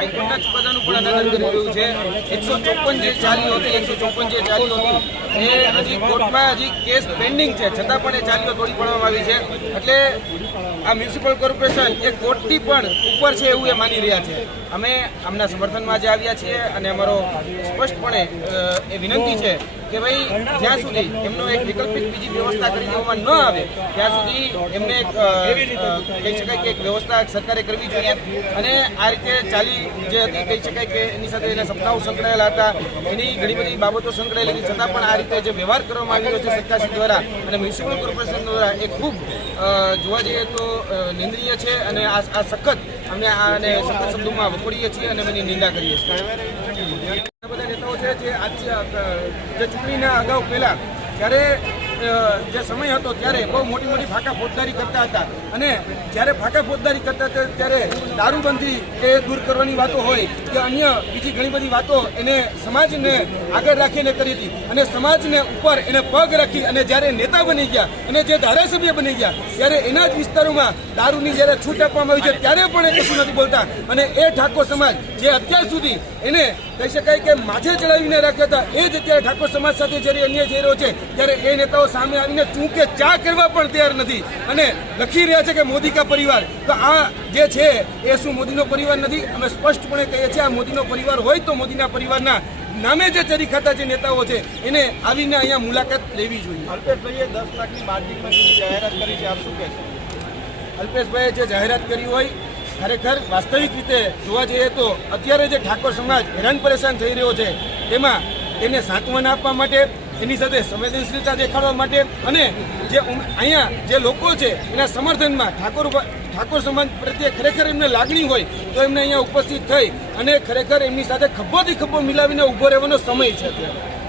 હાઈકોર્ટના ચુકાદાનું પણ અનાદર કરી રહ્યું છે। 154 જે ચાલીઓ હતી 154 જે ચાલીઓ હતી એ હજી કોર્ટમાં હજી કેસ પેન્ડિંગ છે, છતાં પણ એ ચાલીઓ તોડી પાડવામાં આવી છે। એટલે આ મ્યુનિસિપલ કોર્પોરેશન એ કોર્ટથી પણ ઉપર છે એવું એ માની રહ્યા છે। અમે આમના સમર્થનમાં આજે આવ્યા છીએ અને અમારો સ્પષ્ટપણે એ વિનંતી છે કે ભાઈ જ્યાં સુધી એમનો એક વૈકલ્પિક બીજી વ્યવસ્થા કરી દેવામાં ન આવે ત્યાં સુધી એમને કહી શકાય કે એક વ્યવસ્થા સરકારે કરવી જોઈએ। અને આ રીતે ચાલી જે હતી કહી શકાય કે એની સાથે એના સપનાઓ સંકળાયેલા હતા, એની ઘણી બધી બાબતો સંકળાયેલી હતી, છતાં પણ આ રીતે જે વ્યવહાર કરવામાં આવી રહ્યો છે સરકારશ્રી દ્વારા અને મ્યુનિસિપલ કોર્પોરેશન દ્વારા એ ખૂબ જોવા જઈએ તો નિંદનીય છે। અને આ સખત અમે આને સખત શબ્દોમાં વખોડીએ છીએ અને એની નિંદા કરીએ છીએ। બધા નેતાઓ છે જે ચૂંટણીના અગાઉ પહેલા જ્યારે જે સમય હતો ત્યારે બહુ મોટી ફાંકા ફોજદારી કરતા હતા અને જ્યારે ફાંકા ફોજદારી કરતા હતા ત્યારે દારૂબંધી એ દૂર કરવાની વાતો હોય કે અન્ય બીજી ઘણી બધી વાતો એને સમાજને આગળ રાખીને કરી હતી અને સમાજને ઉપર એને પગ રાખી અને જ્યારે નેતા બની ગયા અને જે ધારાસભ્ય બની ગયા ત્યારે એના જ વિસ્તારોમાં દારૂની જ્યારે છૂટ આપવામાં આવી છે ત્યારે પણ એ કશું નથી બોલતા। અને એ ઠાકોર સમાજ જે અત્યાર સુધી એને કહી શકાય કે માથે ચડાવીને રાખ્યા હતા એ જ અત્યારે ઠાકોર સમાજ સાથે જ્યારે અન્યાય થઈ રહ્યો છે ત્યારે એ નેતાઓ સામે આવીને ચૂંકે ચા કરવા પણ તૈયાર નથી અને લખી રહ્યા છે કે મોદી કા પરિવાર। તો આ જે છે એ શું મોદીનો પરિવાર નથી? અમે સ્પષ્ટપણે કહીએ છીએ આ મોદીનો પરિવાર હોય તો મોદીના પરિવારના નામે જે ચરી ખાતા જે નેતાઓ છે એને આવીને અહીંયા મુલાકાત લેવી જોઈએ। અલ્પેશભાઈએ 10 લાખની માર્જિન મનીની જાહેરાત કરી છે, આપ શું કહેશો? અલ્પેશભાઈએ જે જાહેરાત કરી હોય ખરેખર વાસ્તવિક રીતે જોવા જઈએ તો અત્યારે જે ઠાકોર સમાજ હેરાન પરેશાન થઈ રહ્યો છે તેમાં એને સાંત્વના આપવા માટે, એની સાથે સંવેદનશીલતા દેખાડવા માટે અને જે અહીંયા જે લોકો છે એના સમર્થનમાં ઠાકોર સમાજ પ્રત્યે ખરેખર એમને લાગણી હોય તો એમને અહીંયા ઉપસ્થિત થઈ અને ખરેખર એમની સાથે ખભોથી ખભો મિલાવીને ઊભો રહેવાનો સમય છે અત્યારે।